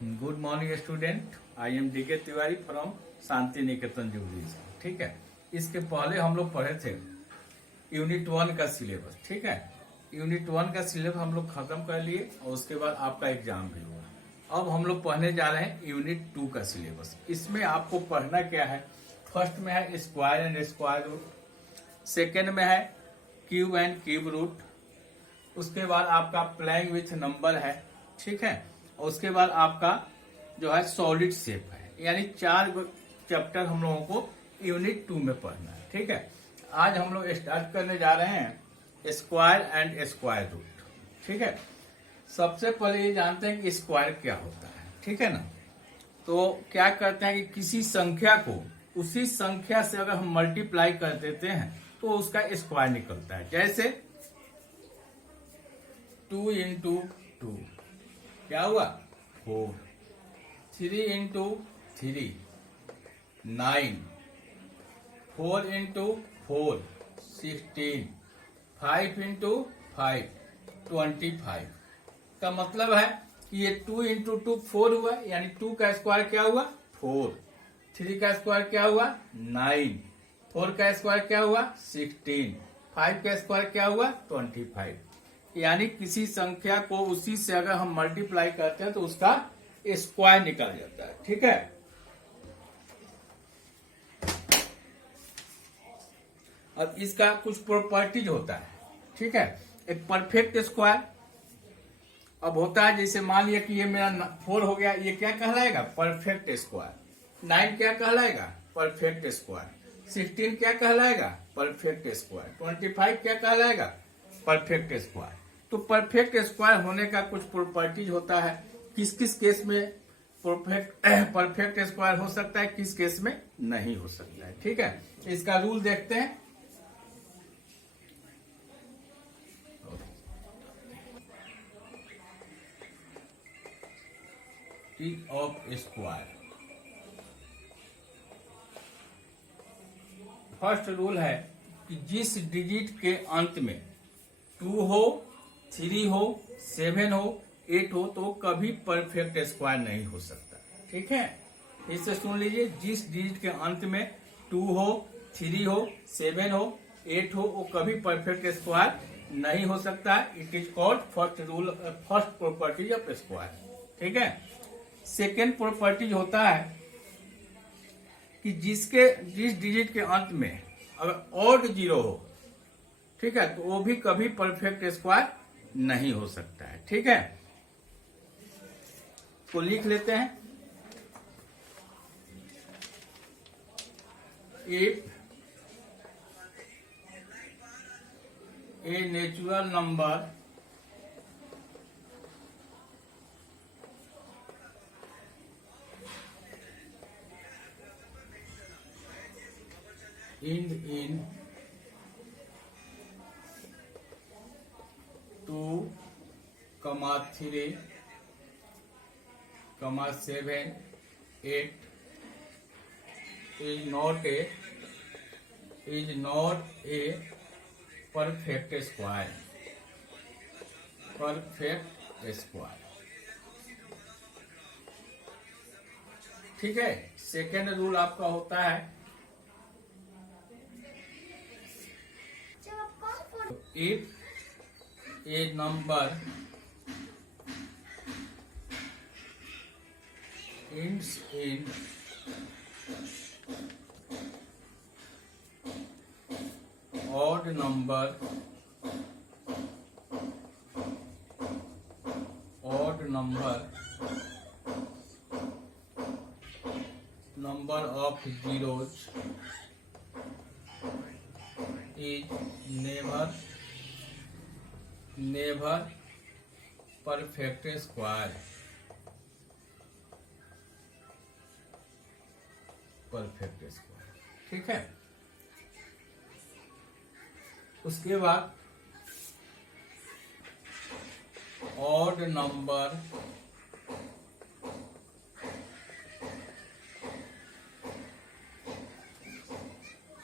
Good morning student. I am D K Tiwari from Shanti Niketan Jubilee. ठीक है, इसके पहले हम लोग पढ़े थे यूनिट 1 का सिलेबस। ठीक है, यूनिट 1 का सिलेबस हम लोग खत्म कर लिए और उसके बाद आपका एग्जाम भी हुआ। अब हम लोग पढ़ने जा रहे हैं यूनिट 2 का सिलेबस। इसमें आपको पढ़ना क्या है? फर्स्ट में है square and square root, second में है क्यूब एंड क्यूब रूट, उसके बाद आपका प्लेइंग विथ नंबर है। ठीक है, और उसके बाद आपका जो है सॉलिड शेप है। यानी 4 चैप्टर हम लोगों को यूनिट 2 में पढ़ना है। ठीक है, आज हम लोग स्टार्ट करने जा रहे हैं स्क्वायर एंड स्क्वायर रूट। ठीक है, सबसे पहले ये जानते हैं कि स्क्वायर क्या होता है। ठीक है ना, तो क्या करते हैं कि किसी संख्या को उसी संख्या से अगर हम मल्टीप्लाई कर देते हैं तो उसका स्क्वायर निकलता है। जैसे 2 इंटू 2 क्या हुआ? 4। 3 इंटू 3 9। 4 इंटू 4 16। 5 इंटू 5 25। का मतलब है कि ये 2 इंटू 2 4 हुआ, यानी 2 का स्क्वायर क्या हुआ? 4। 3 का स्क्वायर क्या हुआ? 9। 4 का स्क्वायर क्या हुआ? 16। 5 का स्क्वायर क्या हुआ? 25। यानी किसी संख्या को उसी से अगर हम मल्टीप्लाई करते हैं तो उसका स्क्वायर निकल जाता है। ठीक है, अब इसका कुछ प्रॉपर्टीज होता है। ठीक है, एक परफेक्ट स्क्वायर अब होता है। जैसे मान लिया कि ये मेरा 4 हो गया, ये क्या कहलाएगा? Perfect square. 9 क्या कहलाएगा? Perfect square. 16 क्या कहलाएगा? Perfect square. 25 क्या कहलाएगा? Perfect square. तो परफेक्ट स्क्वायर होने का कुछ प्रॉपर्टीज होता है। किस किस केस में परफेक्ट स्क्वायर हो सकता है, किस केस में नहीं हो सकता है। ठीक है, इसका रूल देखते हैं। ऑफ स्क्वायर, फर्स्ट रूल है कि जिस डिजिट के अंत में 2 हो, 3 हो, 7 हो, 8 हो तो कभी परफेक्ट स्क्वायर नहीं हो सकता। ठीक है, इससे सुन लीजिए, जिस डिजिट के अंत में 2 हो, 3 हो, 7 हो, 8 हो वो कभी परफेक्ट स्क्वायर नहीं हो सकता। It is called first rule, first properties of square. ठीक है, सेकेंड प्रॉपर्टीज होता है कि जिस डिजिट के अंत में अगर ऑड 0 हो, ठीक है, तो वो भी कभी परफेक्ट स्क्वायर नहीं हो सकता है। ठीक है, तो लिख लेते हैं। If a natural number in 2, 3, 7, 8 is not a perfect square. Perfect square. ठीक है, सेकेंड रूल आपका होता है if a number ends in odd number of zeros is never perfect square. Perfect square. ठीक है, उसके बाद ऑड नंबर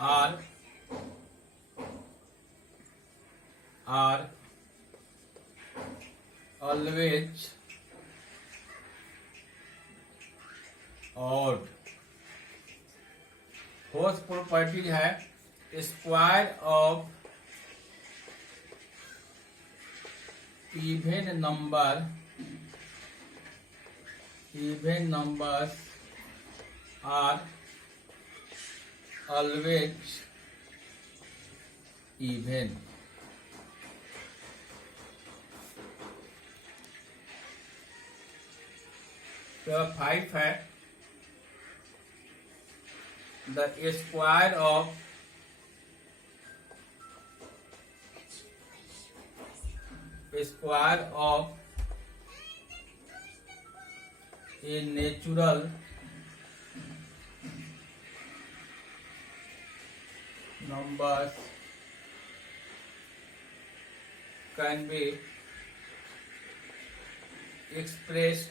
आर always और फोर्थ प्रॉपर्टी है square of even numbers are always even. तो 5 है the square of a natural numbers can be expressed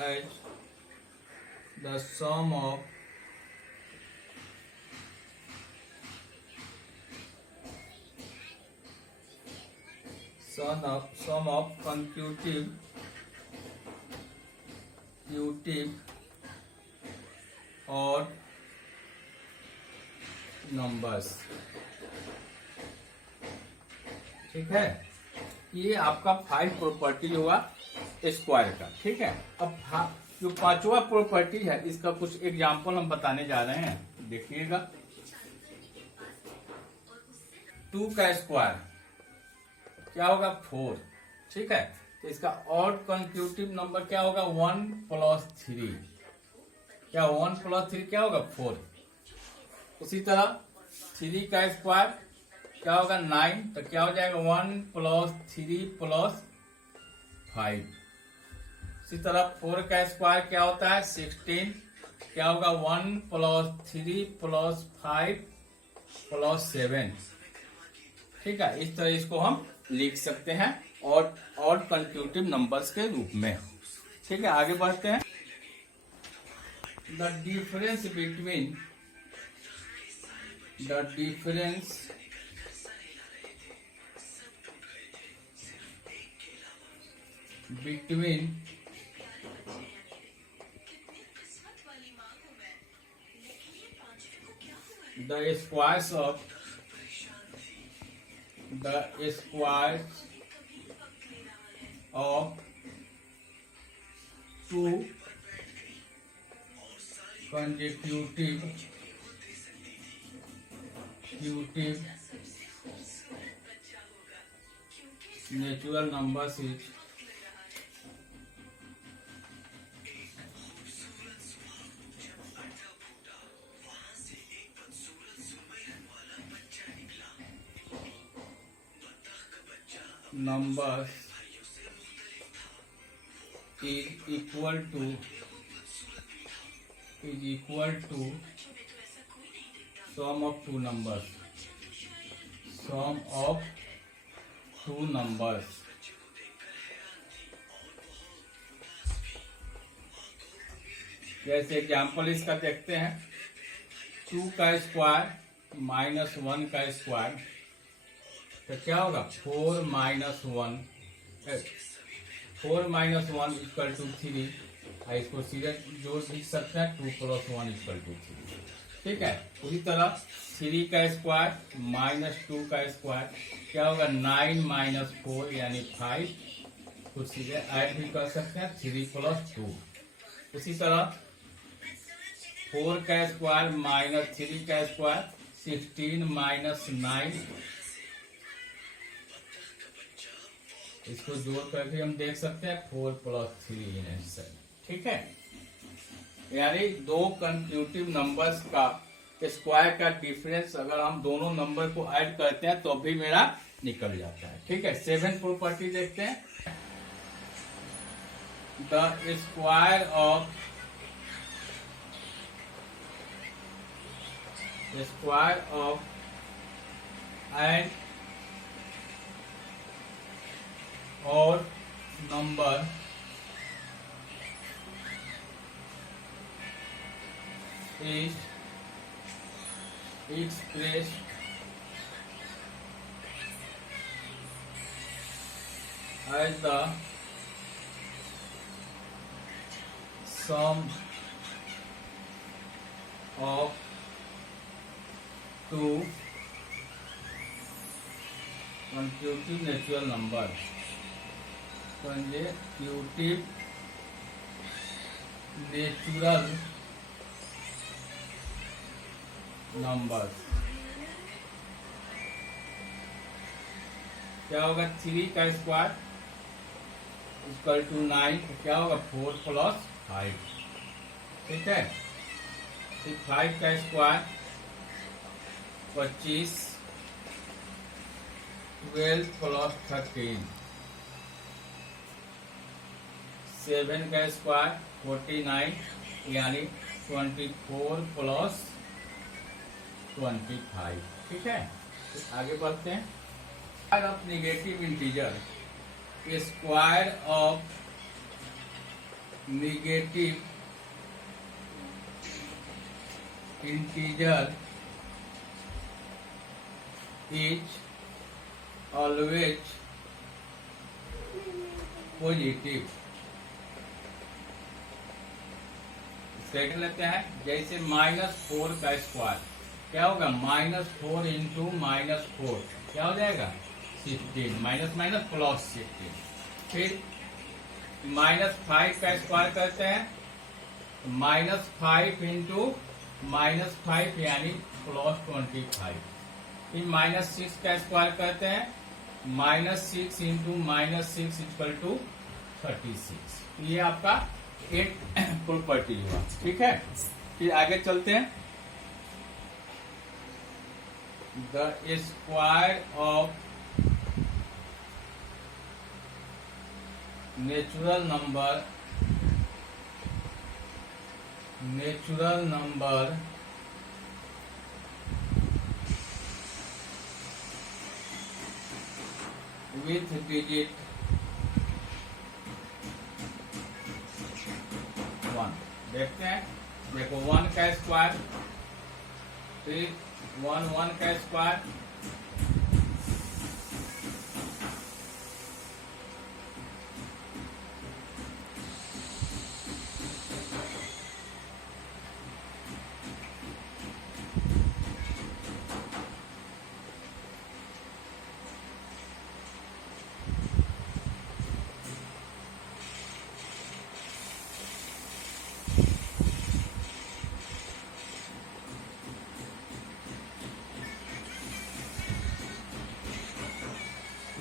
as the sum of consecutive odd numbers। ठीक है, ये आपका 5 प्रॉपर्टी हुआ स्क्वायर का। ठीक है, अब जो पांचवा प्रॉपर्टी है इसका कुछ एग्जाम्पल हम बताने जा रहे हैं, देखिएगा। 2 का स्क्वायर क्या होगा 4। ठीक है, तो इसका ऑड कंसेक्यूटिव नंबर क्या होगा 1 + 3। क्या 1 + 3 क्या होगा 4। उसी तरह 3 का स्क्वायर क्या होगा 9, तो क्या हो जाएगा 1 + 3 + 5। इसी तरह 4 का स्क्वायर क्या होता है 16, क्या होगा 1 + 3 + 5 + 7। ठीक है, इस तरह इसको हम लिख सकते हैं और कंसेक्यूटिव नंबर्स के रूप में। ठीक है, आगे बढ़ते हैं। The difference between the squares of 2 consecutive natural numbers is numbers is equal to sum of two numbers। जैसे एग्जाम्पल इसका देखते हैं, 2 का स्क्वायर -1 का स्क्वायर, तो क्या होगा 4 - 1 = 3। इसको सीधे जोड़ लिख सकते हैं 2 + 1 = 3। ठीक है, उसी तरह 3 का स्क्वायर -2 का स्क्वायर क्या होगा 9 - 4 यानी 5। कुछ सीधे ऐड भी कर सकते हैं 3 + 2। उसी तरह 4 का स्क्वायर -3 का स्क्वायर 16 - 9। इसको जोड़ करके हम देख सकते हैं 4 + 3 आंसर। ठीक है, यानी 2 कंसेक्यूटिव नंबर्स का स्क्वायर का डिफरेंस अगर हम दोनों नंबर को ऐड करते हैं तो भी मेरा निकल जाता है। ठीक है, 7 प्रॉपर्टी देखते हैं। द स्क्वायर ऑफ एन और number is expressed as the sum of two consecutive natural numbers. Consecutive natural numbers. क्या होगा? 3 का स्क्वायर इक्वल टू 9. क्या होगा? 4 प्लस 5. ठीक है. फिर 5 का स्क्वायर 25. 12 प्लस 13. 7 का स्क्वायर 49 यानी 24 प्लस 25. ठीक है. तो आगे बढ़ते हैं. Square of negative integer. Square of negative integer is always positive. Second लेते हैं. जैसे -4 का स्क्वायर क्या होगा? -4 इंटू -4 क्या हो जाएगा? 16. Minus minus plus 16. फिर -5 का स्क्वायर करते हैं. -5 इंटू -5 यानी प्लस 25. फिर -6 का स्क्वायर करते हैं. -6 इंटू -6 इक्वल टू 36. ये आपका 8 प्रॉपर्टी हुआ. ठीक है. फिर आगे चलते हैं. The square of natural number with digit 1. देखते हैं. देखो 1 का स्क्वायर. फिर 1 का स्क्वायर.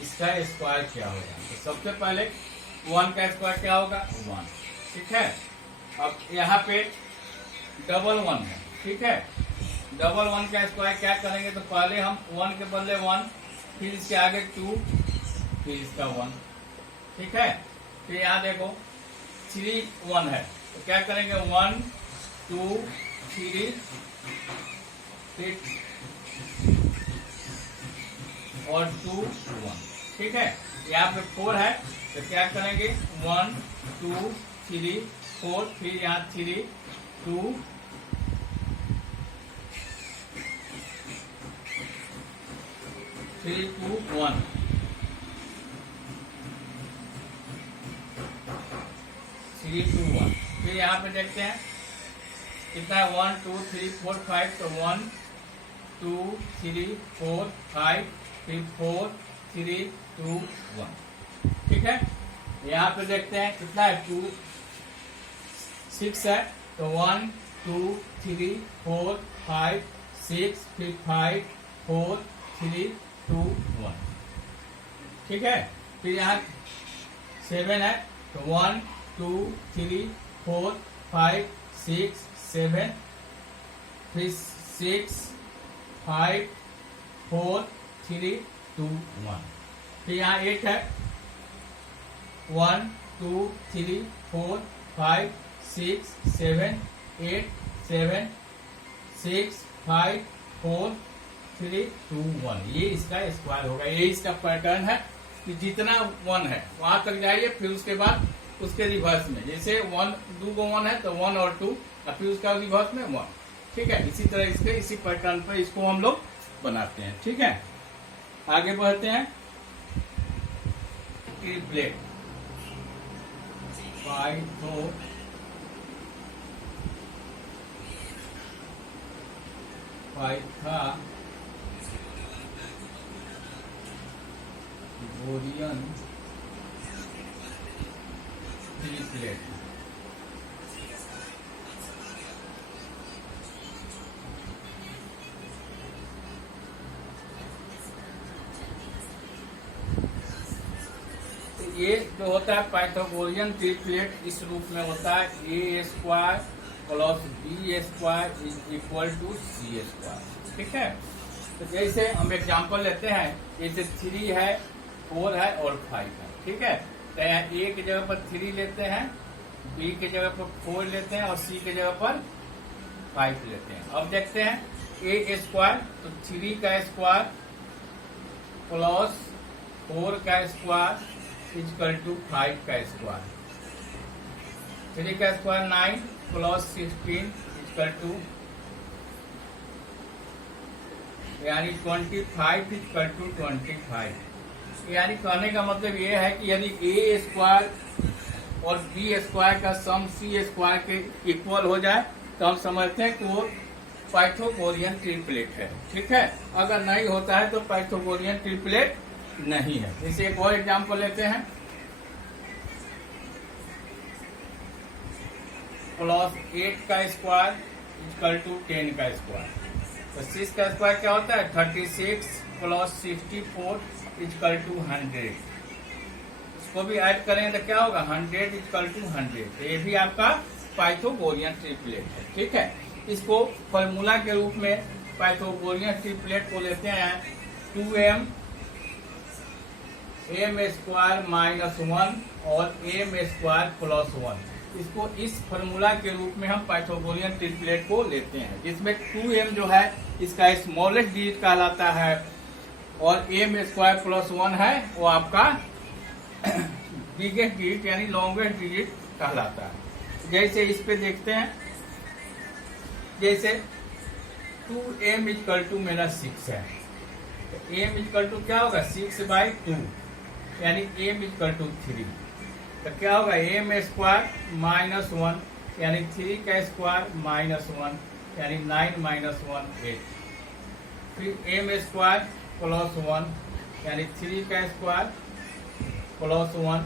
इसका स्क्वायर क्या होगा? तो सबसे पहले 1 का स्क्वायर क्या होगा? 1. ठीक है. अब यहाँ पे डबल 1 है. ठीक है. डबल 1 का स्क्वायर क्या करेंगे? तो पहले हम 1 के बदले 1, फिर इसके आगे 2, फिर इसका 1. ठीक है. फिर यहाँ देखो 3 1 है तो क्या करेंगे? 1 2 3 फिर और 2 1. ठीक है. यहाँ पे 4 है तो क्या करेंगे? 1 2 3 4. फिर यहाँ 3 2 3 2 1. 3 2 1. फिर यहाँ पे देखते हैं कितना है? 1 2 3 4 5. तो 1 2 3 4 5 फिर 4 3 2 1. ठीक है. यहाँ पे देखते हैं कितना है? 2 6 है तो 1 2 3 4 5 6 फिर 5 4 3 2 1. ठीक है. फिर यहाँ 7 है तो 1 2 3 4 5 6 7 फिर 6 5 4 3 2 1. फिर यहाँ 8 है 1 2 3 4 5 6 7 8 7 6 5 4 3 2 1. ये इसका स्क्वायर होगा. ये इसका पैटर्न है कि जितना 1 है वहां तक जाइए, फिर उसके बाद उसके रिवर्स में. जैसे 1 2 को 1 है तो 1 और 2 और फिर उसका रिवर्स में 1. ठीक है. इसी तरह इसके इसी पैटर्न पर इसको हम लोग बनाते हैं. ठीक है. आगे बढ़ते हैं. Triplet Pythagorean triplet. ये जो होता है पाइथागोरियन ट्रिपलेट इस रूप में होता है a square plus b square is equal to c square. ठीक है, तो जैसे हम एग्जांपल लेते हैं, जैसे 3 है, 4 है और 5 है। ठीक है, तो यहाँ a की जगह पर 3 लेते हैं, b की जगह पर 4 लेते हैं और c की जगह पर 5 लेते हैं। अब देखते हैं a स्क्वायर, तो 3 का स्क्वायर प्लस 4 का स्क्वायर इक्वल टू 5 का स्क्वायर। 3 का स्क्वायर 9 प्लस 16 इक्वल टू यानी 25 इक्वल टू 25। यानी कहने का मतलब ये है कि यदि a स्क्वायर और b स्क्वायर का सम c स्क्वायर के इक्वल हो जाए तो हम समझते हैं कि वो पाइथागोरियन ट्रिपलेट है। ठीक है, अगर नहीं होता है तो पाइथागोरियन ट्रिपलेट नहीं है। जैसे एक और एग्जांपल लेते हैं, प्लस 8 का स्क्वायर इक्वल टू 10 का स्क्वायर। तो 6 का स्क्वायर क्या होता है 36 प्लस 64 इक्वल टू 100। इसको भी ऐड करेंगे तो क्या होगा 100 इक्वल टू 100। तो ये भी आपका पाइथागोरियन ट्रिपलेट है। ठीक है, इसको फॉर्मूला के रूप में पाइथागोरियन ट्रिपलेट को लेते हैं 2m स्क्वायर माइनस 1 और m स्क्वायर प्लस 1। इसको इस फॉर्मूला के रूप में हम पाइथागोरियन ट्रिपलेट को लेते हैं, जिसमें 2m जो है इसका स्मॉलेस्ट डिजिट कहलाता है और m स्क्वायर प्लस 1 है वो आपका बिगेस्ट डिजिट यानी लॉन्गेस्ट डिजिट कहलाता है। जैसे इस पे देखते हैं, जैसे 2m इक्वल टू मेरा 6 है, तो m इक्वल टू क्या होगा 6/2 यानी m इक्वल टू 3। तो क्या होगा m स्क्वायर माइनस 1 यानी 3 का स्क्वायर माइनस 1 यानी 9 माइनस 1 8। फिर m स्क्वायर प्लस 1 यानी 3 का स्क्वायर प्लस 1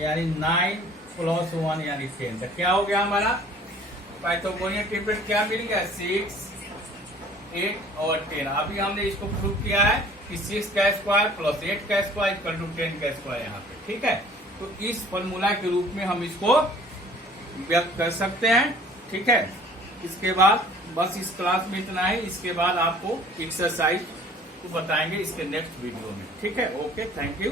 यानी 9 प्लस 1 यानी 10। तो क्या हो गया हमारा पाइथागोरियन ट्रिपलेट क्या मिल गया 6, 8 और 10। अभी हमने इसको प्रूव किया है कि 6 का स्क्वायर प्लस 8 का स्क्वायर इक्वल टू 10 का स्क्वायर यहाँ पे। ठीक है, तो इस फॉर्मूला के रूप में हम इसको व्यक्त कर सकते हैं। ठीक है, इसके बाद बस इस क्लास में इतना ही। इसके बाद आपको एक्सरसाइज को बताएंगे इसके नेक्स्ट वीडियो में। ठीक है, ओके, थैंक यू।